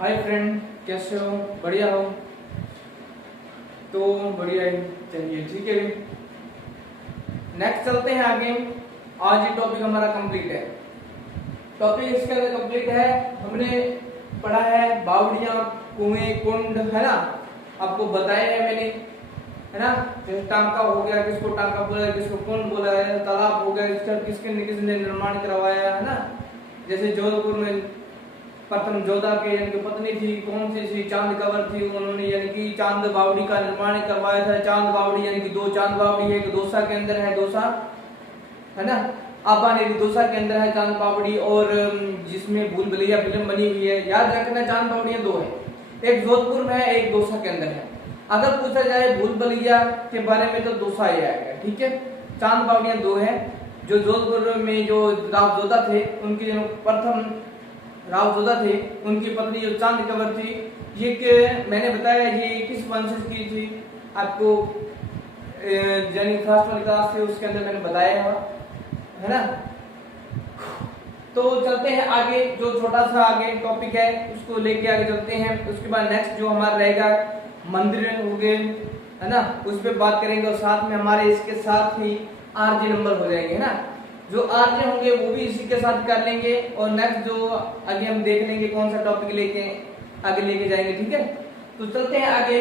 Hi friend, कैसे हो? बढ़िया हो? तो बढ़िया ही चलिए, ठीक है। नेक्स्ट चलते हैं आगे। आज ये टॉपिक हमारा कंप्लीट है। टॉपिक इसके अंदर कंप्लीट है। हमने पढ़ा है बावड़ियां, कुएं, कुंड, है ना। आपको बताया है मैंने, है ना। जैसे टांका हो गया, किसको टांका बोला है, किसको कुंड बोला है। तालाब हो गया, इसका किसने निर्माण करवाया, है ना। जैसे जोधपुर में प्रथम जोधा के यानी कि पत्नी थी, कौन सी थी? चांद कंवर थी। उन्होंने यानी कि चांद बावड़ी का निर्माण करवाया था। चांद बावड़ी यानी कि दो चांद बावड़ी है, एक दौसा के अंदर है, दौसा, है ना। आबानेरी दौसा के अंदर है चांद बावड़ी, और जिसमें भूल भुलैया फिल्म बनी हुई है। याद रखना, चांद बावड़ियां दो है, एक जोधपुर में है, एक दौसा के अंदर है। अगर पूछा जाए भूल भुलैया के बारे में तो दौसा ही आएगा, ठीक है। चांद बावड़ियां दो है। जो जोधपुर में जो राव जोधा थे, उनकी जो प्रथम राव जोधा थे, उनकी पत्नी जो चांद कंवर थी, ये मैंने बताया ये किस वंशज की थी आपको, यानी फर्स्ट वाली क्लास थी उसके अंदर मैंने बताया है ना। तो चलते हैं आगे। जो छोटा सा आगे टॉपिक है उसको लेके आगे चलते हैं। उसके बाद नेक्स्ट जो हमारा रहेगा मंदिर हो गए, है ना, उस पर बात करेंगे। और साथ में हमारे इसके साथ ही आरजी नंबर हो जाएंगे, है ना। जो आरजे होंगे वो भी इसी के साथ कर लेंगे। और नेक्स्ट जो आगे हम देख लेंगे कौन सा टॉपिक लेके आगे लेके जाएंगे, ठीक है। तो चलते हैं आगे।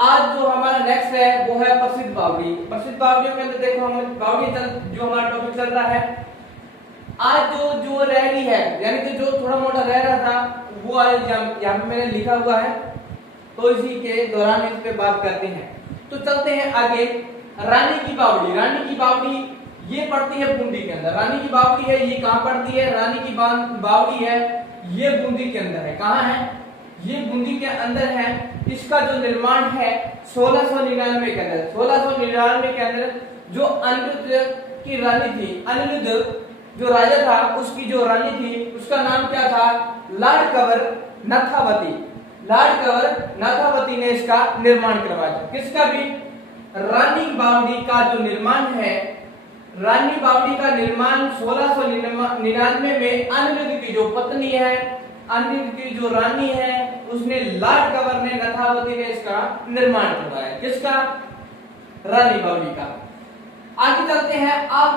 आज जो हमारा नेक्स्ट है वो है प्रसिद्ध बावड़ी। प्रसिद्ध बावड़ियों के अंदर देखो, हम बावड़ी जो हमारा टॉपिक चल रहा है आज, जो रह रही है, यानी कि जो थोड़ा मोटा रह रहा था वो आज यहाँ पे मैंने लिखा हुआ है, तो इसी के दौरान इस पे बात करते हैं। तो चलते हैं आगे। रानी की बावड़ी। रानी की बावड़ी ये पड़ती है बूंदी के अंदर। रानी की बावड़ी है, ये कहाँ पड़ती है? रानी की बावड़ी है, ये बूंदी के अंदर है। कहाँ है? ये बूंदी के अंदर है। इसका जो निर्माण है 1699 के अंदर, 1699 के अंदर जो अनिरुद्ध की रानी थी, अनिरुद्ध जो राजा था उसकी जो रानी थी उसका नाम क्या था? लाड कंवर नाथावती। लाड कंवर नाथावती ने इसका निर्माण करवाया था। किसका भी? रानी बावड़ी का जो निर्माण है, रानी बावड़ी का निर्माण 1699 में अनिरुद्ध की जो पत्नी है, अनिरुद्ध की जो रानी है, उसने लाड कंवर ने नाथावती ने इसका निर्माण करवाया। किसका? रानी बावड़ी का। आगे चलते हैं आप।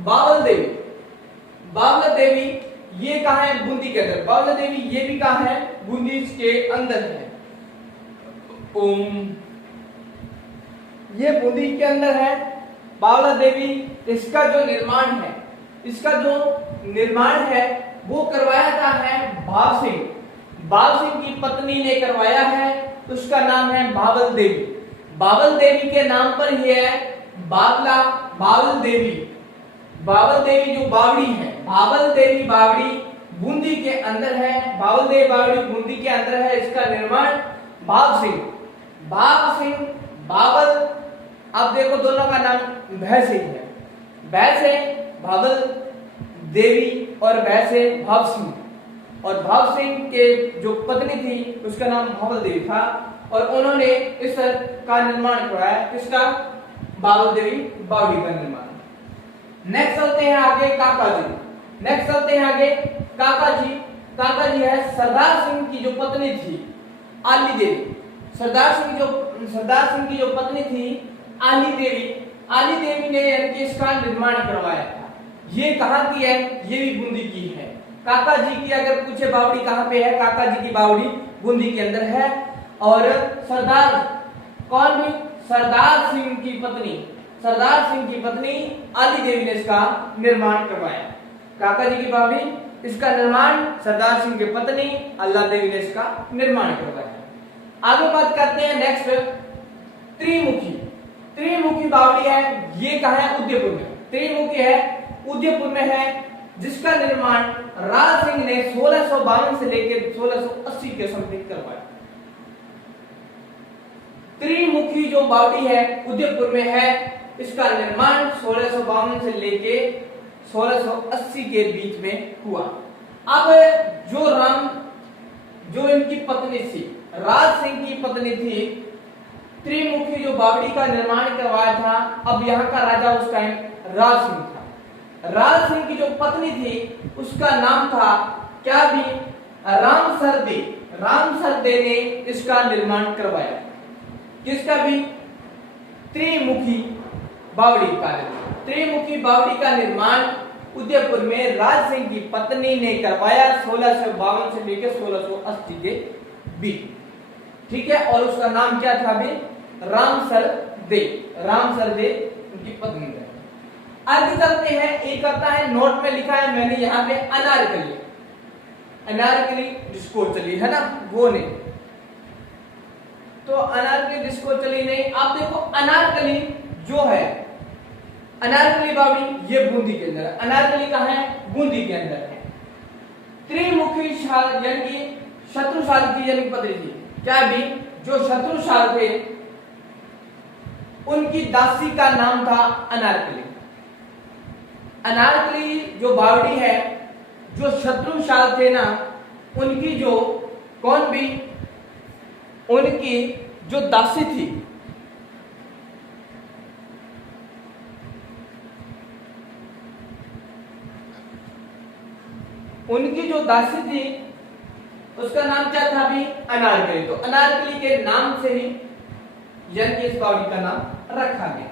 बावल देवी। बावल देवी ये कहाँ है? बूंदी के अंदर। बावल देवी ये भी कहाँ है? बूंदी के अंदर है। ये बूंदी के अंदर है बावला देवी। इसका जो निर्माण है, इसका जो निर्माण है वो करवाया था है भाव सिंह। भाव सिंह की पत्नी ने करवाया है, उसका नाम है बावल देवी। बावल देवी के नाम पर ही है बावला बावल देवी। बावल देवी जो बावड़ी है, बावल देवी बावड़ी बूंदी के अंदर है। बावल देवी बावड़ी बूंदी के अंदर है। इसका निर्माण भाव सिंह, भाव सिंह, बावल। अब देखो दोनों का नाम भय सिंह है। भय से बावल देवी और भय से भाव सिंह। और भाव सिंह के जो पत्नी थी उसका नाम बावल देवी था, और उन्होंने इस का निर्माण करवाया। किसका? बावल देवी बावड़ी का निर्माण। नेक्स्ट चलते हैं आगे। काका जी। नेक्स्ट चलते हैं आगे। काका जी। काका जी है सरदार सिंह की जो पत्नी थी आली देवी। सरदार सिंह की जो पत्नी थी आली देवी, आली देवी ने यानी कि इसका निर्माण करवाया था। ये कहाँ की है? ये भी बूंदी की है। काका जी की अगर पूछे बावड़ी कहाँ पे है, काका जी की बावड़ी बूंदी के अंदर है। और सरदार कौन भी? सरदार सिंह की पत्नी, सरदार सिंह की पत्नी आली देवी ने इसका निर्माण करवाया। काका जी की बावड़ी, इसका निर्माण सरदार सिंह की पत्नी अल्लाह देवी ने इसका निर्माण करवाया। आगे बात करते हैं नेक्स्ट त्रिमुखी। त्रिमुखी बावड़ी है, ये कहाँ है? उदयपुर में। त्रिमुखी है, उदयपुर में है, जिसका निर्माण राज सिंह ने 1652 से लेकर 1680 के समथिंग करवाया। त्रिमुखी जो बावड़ी है उदयपुर में है, इसका निर्माण 1652 से लेके 1680 के बीच में हुआ। अब जो इनकी पत्नी थी, राज सिंह की पत्नी थी, त्रिमुखी जो बावड़ी का निर्माण करवाया था। अब यहाँ का राजा उस टाइम राज सिंह था। राज सिंह की जो पत्नी थी उसका नाम था क्या भी? रामसर दे ने इसका निर्माण करवाया। किसका भी? त्रिमुखी बावड़ी का निर्माण उदयपुर में राज सिंह की पत्नी ने करवाया 1652 से लेकर 1680 के बीच। ठीक है, और उसका नाम क्या था भी? रामसर दे उनकी पत्नी का। आगे चलते हैं, एक आता है नोट में लिखा है मैंने यहाँ पे अनारकली जिसको चली है ना, वो नहीं तो अनारकली जिसको चली नहीं। आप देखो अनारकली जो है, अनारकली बावड़ी ये बूंदी के अंदर है। अनारकली कहाँ है? बूंदी के अंदर है। त्रिमुखी शाल यानी कि शत्रुशाल की यानी पत्नी थी। क्या भी? जो शत्रुशाल थे उनकी दासी का नाम था अनारकली। अनारकली जो बावड़ी है, जो शत्रुशाल थे ना, उनकी जो कौन भी उनकी जो दासी थी, उसका नाम क्या था भी? अनारकली। तो अनारकली के नाम से ही यानी इस बावड़ी का नाम रखा गया।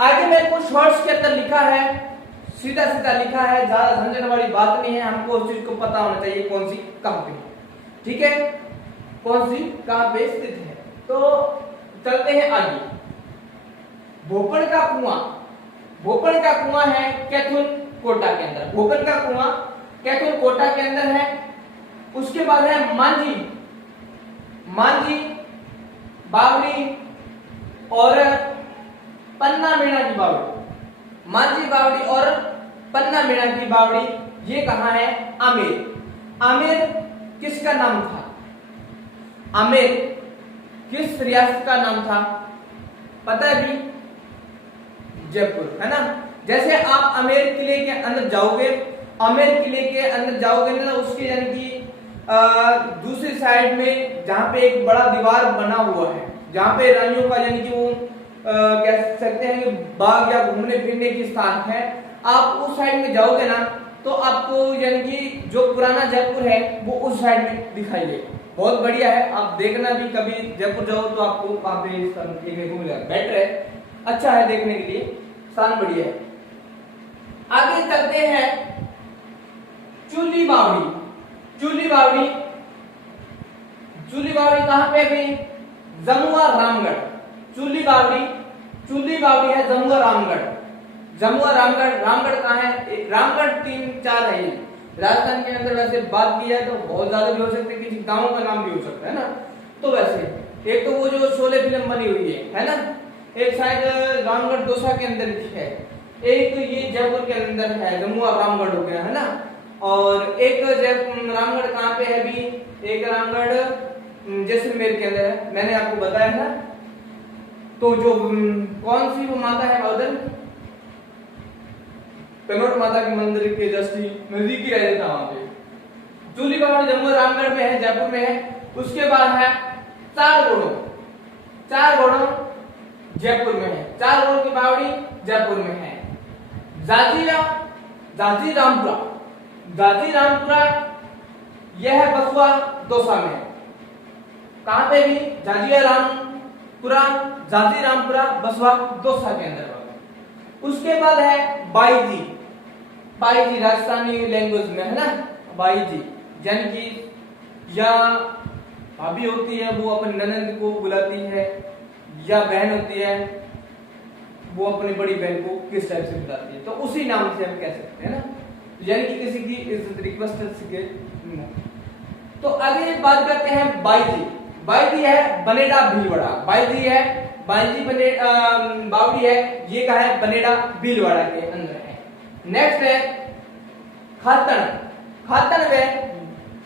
आगे मेरे को शॉर्ट्स के अंदर लिखा है, सीधा लिखा है, ज्यादा झंझट वाली बात नहीं है। हमको उस चीज को पता होना चाहिए कौन सी कहां पे, ठीक है, कौन सी कहां पे स्थित है। तो चलते हैं आगे। भोपड़ का कुआं है कैथुन कोटा के अंदर। भोपड़ का कुआं कैथुन कोटा के अंदर है। उसके बाद है मांझी बावड़ी और पन्ना मीणा की बावड़ी। मांझी बावड़ी और पन्ना मीणा की बावड़ी ये कहां है? आमेर किसका नाम था? आमेर किस रियासत का नाम था? पता है भी? जयपुर, है ना। जैसे आप आमेर किले के अंदर जाओगे, ना, उसके यानी कि दूसरी साइड में जहां पे एक बड़ा दीवार बना हुआ है, जहां पे रानियों का यानी कि वो कह सकते हैं कि बाग या घूमने फिरने की स्थान है। आप उस साइड में जाओगे ना, तो आपको यानी कि जो पुराना जयपुर है वो उस साइड में दिखाई देगा। बहुत बढ़िया है, आप देखना भी कभी जयपुर जाओ तो आपको वहां पे देखने को मिलेगा। बेटर है, अच्छा है देखने के लिए, स्थान बढ़िया है। आगे चलते हैं चूली बावड़ी कहां पे भी? जमुआ रामगढ़। चूली बावड़ी है जमुआ रामगढ़ कहां है? रामगढ़ 3-4 है। राजस्थान के अंदर वैसे बात की जाए तो बहुत ज्यादा भी हो सकते, किसी गांव का नाम भी हो सकता है ना। तो वैसे एक तो वो जो शोले फिल्म बनी हुई है ना, एक शायद रामगढ़ दौसा के अंदर है, एक ये जयपुर के अंदर है, जमुआ रामगढ़ हो गया, है ना। और एक रामगढ़ कहां पे है भी? एक रामगढ़ जैसलमेर के अंदर है, मैंने आपको बताया था। तो जो कौन सी वो माता है उधर, कनौट माता के मंदिर के जस्ट नजदीकी रह जाता वहां पे। चूली बावड़ी जम्मू रामगढ़ में है, जयपुर में है। उसके बाद है चार घोड़ों जयपुर में है, चार घोड़ों की बावड़ी जयपुर में है। जाजीरामपुरा यह है बसुआ दौसा में। कहां पे भी? जाजीरामपुरा बसुआ दौसा के अंदर। उसके बाद है बाईजी राजस्थानी लैंग्वेज में, है ना। बाईजी यानी कि या भाभी होती है वो अपनी ननद को बुलाती है, या बहन होती है वो अपनी बड़ी बहन को किस टाइप से बुलाती है, तो उसी नाम से हम कह सकते हैं ना, यानी कि किसी की इज्जत रिक्वेस्ट के। तो आगे बात करते हैं बाईजी है बनेड़ा भीलवाड़ा। बाईजी बावड़ी है, ये कहा है बनेड़ा भीलवाड़ा के अंदर है। नेक्स्ट है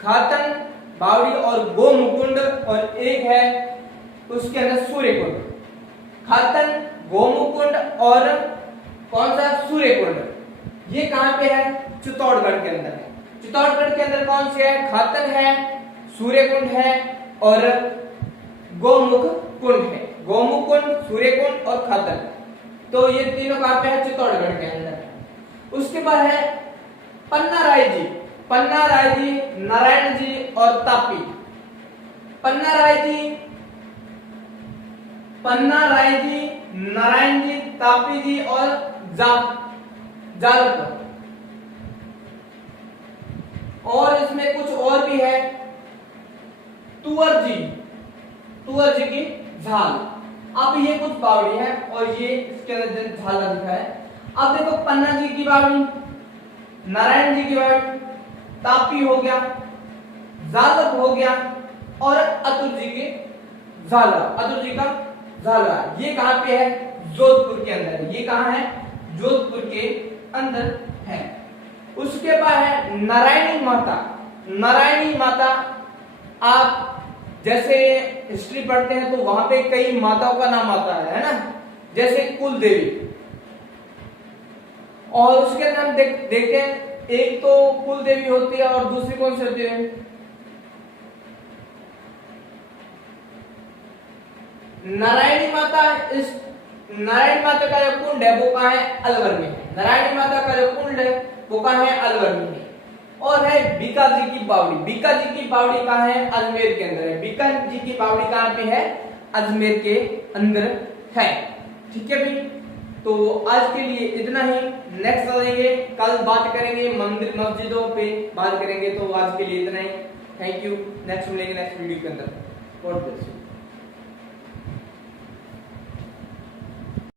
खातन बावड़ी और गोमुकुंड, और एक है उसके अंदर सूर्यकुंड। खातन, गोमुकुंड और कौन सा? सूर्यकुंड। ये कहां पे है? चित्तौड़गढ़ के अंदर है। चित्तौड़गढ़ के अंदर कौन से है? खातन है, सूर्यकुंड है और गोमुख कुंड है। गोमुकुंड, सूर्यकुंड और खातन, तो ये तीनों कहां पे है? चित्तौड़गढ़ के अंदर है। उसके बाद है पन्ना पन्ना राय जी, नारायण जी और तापी। पन्ना राय जी, नारायण जी, तापी जी और जालप। और इसमें कुछ और भी है, तुअर जी की झाल। अब ये कुछ बावड़ी है और ये इसके अंदर झाला लिखा है। अब देखो पन्ना जी की बावड़ी, नारायण जी की बावड़ी, तापी हो गया, जालप हो गया और अतुल जी की झाला, अतुल जी का झाला। ये कहां पे है? जोधपुर के अंदर। ये कहां है? जोधपुर के अंदर है। उसके बाद है नारायणी माता। नारायणी माता, आप जैसे हिस्ट्री पढ़ते हैं तो वहां पे कई माताओं का नाम आता है ना, जैसे कुल देवी। और उसके अंदर हम देखते हैं, एक तो कुल देवी होती है और दूसरी कौन सी होती है? नारायणी माता। इस नारायणी माता का जो कुंड है वो कहां है? अलवर में। नारायणी माता का जो कुंड है वो कहां है? अलवर में। और है बीका जी की बावड़ी। बीका जी की बावड़ी कहां है? अजमेर के अंदर है। बीका जी की बावड़ी कहां पे है? अजमेर के अंदर है। ठीक है भाई, तो आज के लिए इतना ही। नेक्स्ट चलेंगे, कल बात करेंगे मंदिर मस्जिदों पे बात करेंगे। तो आज के लिए इतना ही। Thank you. नेक्स्ट मिलेंगे नेक्स्ट वीडियो के अंदर। God bless you.